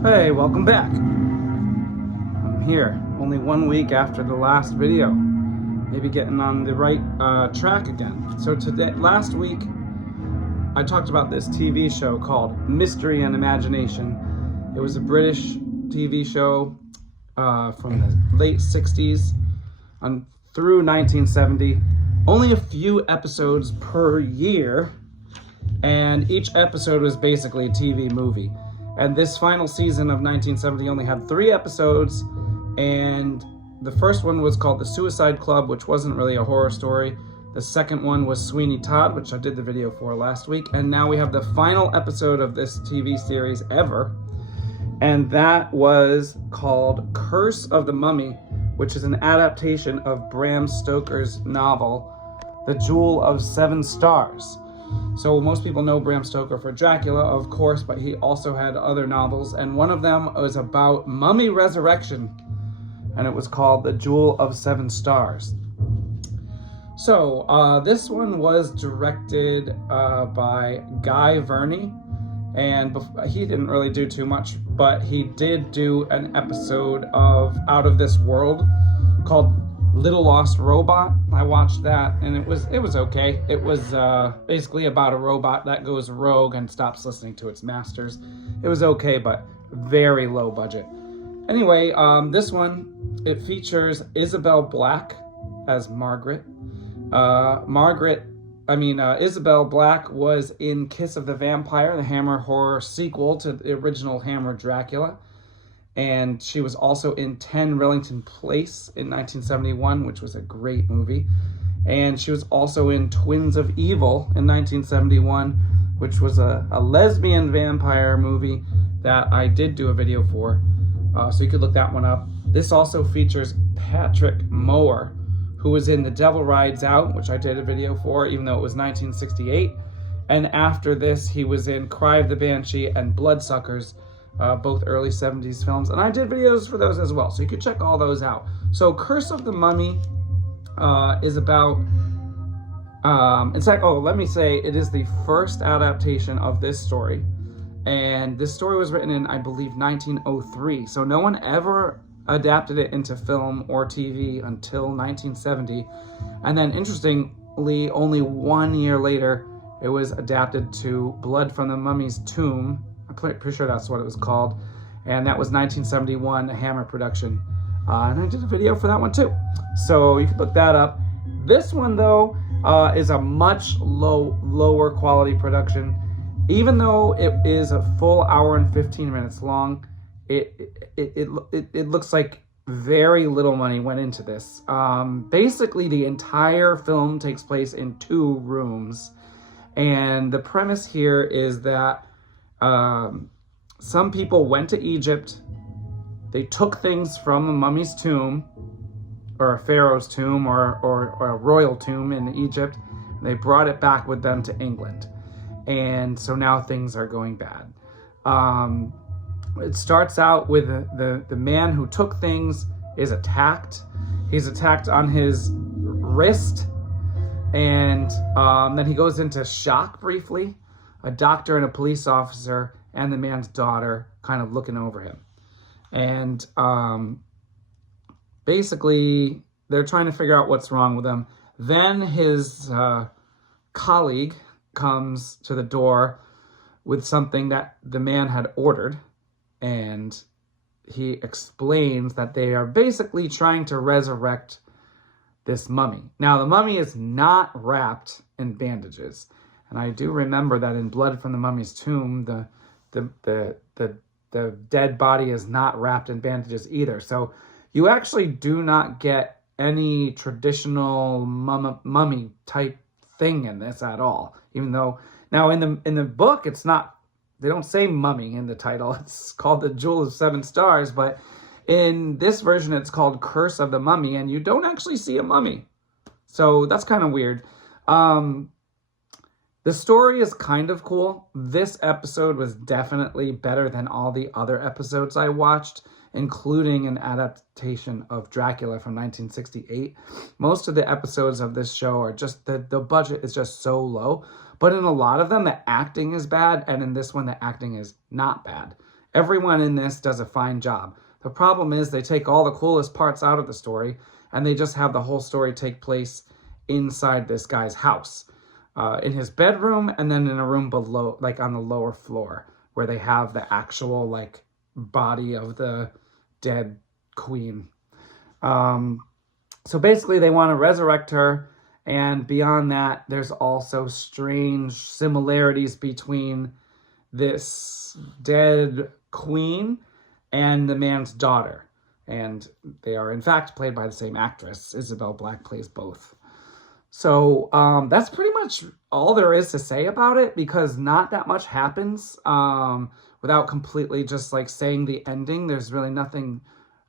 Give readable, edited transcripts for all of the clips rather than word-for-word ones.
Hey, welcome back. I'm here, only 1 week after the last video. Maybe getting on the right track again. So last week, I talked about this TV show called Mystery and Imagination. It was a British TV show from the late 60s through 1970. Only a few episodes per year, and each episode was basically a TV movie. And this final season of 1970 only had 3 episodes, and the first one was called The Suicide Club, which wasn't really a horror story. The second one was Sweeney Todd, which I did the video for last week. And now we have the final episode of this TV series ever, and that was called Curse of the Mummy, which is an adaptation of Bram Stoker's novel, The Jewel of 7 Stars. So most people know Bram Stoker for Dracula, of course, but he also had other novels, and one of them was about mummy resurrection, and it was called The Jewel of 7 Stars. So this one was directed by Guy Verney, and he didn't really do too much, but he did do an episode of Out of This World called Little Lost Robot. I watched that, and it was okay. It was basically about a robot that goes rogue and stops listening to its masters. It was okay, but very low budget. Anyway, this one, it features Isabel Black as Margaret. Isabel Black was in Kiss of the Vampire, the Hammer horror sequel to the original Hammer Dracula. And she was also in 10 Rillington Place in 1971, which was a great movie. And she was also in Twins of Evil in 1971, which was a lesbian vampire movie that I did do a video for. So you could look that one up. This also features Patrick Moore, who was in The Devil Rides Out, which I did a video for, even though it was 1968. And after this, he was in Cry of the Banshee and Bloodsuckers, both early 70s films, and I did videos for those as well, so you could check all those out. So Curse of the Mummy is about, let me say, it is the first adaptation of this story, and this story was written in, I believe, 1903, so no one ever adapted it into film or TV until 1970, and then interestingly, only 1 year later, it was adapted to Blood from the Mummy's Tomb. I'm pretty sure that's what it was called, and that was 1971, a Hammer production, and I did a video for that one too, so you can look that up. This one though is a much lower quality production. Even though it is a full hour and 15 minutes long, it looks like very little money went into this. Basically, the entire film takes place in 2 rooms, and the premise here is that some people went to Egypt, they took things from a mummy's tomb, or a pharaoh's tomb, or a royal tomb in Egypt, and they brought it back with them to England. And so now things are going bad. It starts out with the man who took things is attacked. He's attacked on his wrist, and then he goes into shock briefly. A doctor and a police officer and the man's daughter kind of looking over him. And basically, they're trying to figure out what's wrong with him. Then his colleague comes to the door with something that the man had ordered, and he explains that they are basically trying to resurrect this mummy. Now, the mummy is not wrapped in bandages. And I do remember that in Blood from the Mummy's Tomb, the dead body is not wrapped in bandages either. So you actually do not get any traditional mummy type thing in this at all. Even though now in the book it's not, they don't say mummy in the title. It's called The Jewel of 7 Stars, but in this version it's called Curse of the Mummy, and you don't actually see a mummy. So that's kind of weird. The story is kind of cool. This episode was definitely better than all the other episodes I watched, including an adaptation of Dracula from 1968. Most of the episodes of this show are just, the budget is just so low. But in a lot of them, the acting is bad, and in this one, the acting is not bad. Everyone in this does a fine job. The problem is they take all the coolest parts out of the story and they just have the whole story take place inside this guy's house, in his bedroom, and then in a room below, like on the lower floor, where they have the actual like body of the dead queen. So basically they want to resurrect her, and beyond that, there's also strange similarities between this dead queen and the man's daughter. And they are, in fact, played by the same actress. Isabel Black plays both. So that's pretty much all there is to say about it, because not that much happens without completely just like saying the ending. There's really nothing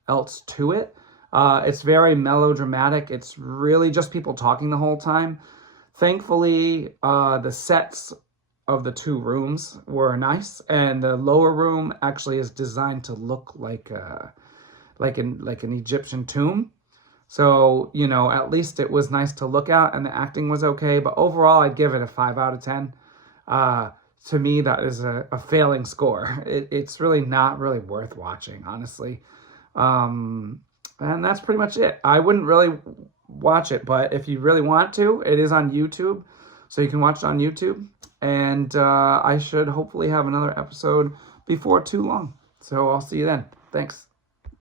else to it. It's very melodramatic. It's really just people talking the whole time. Thankfully, the sets of the two rooms were nice, and the lower room actually is designed to look like an Egyptian tomb. So, you know, at least it was nice to look at, and the acting was okay. But overall, I'd give it a 5 out of 10. To me, that is a failing score. It's really not really worth watching, honestly. And that's pretty much it. I wouldn't really watch it, but if you really want to, it is on YouTube. So you can watch it on YouTube. And I should hopefully have another episode before too long. So I'll see you then. Thanks.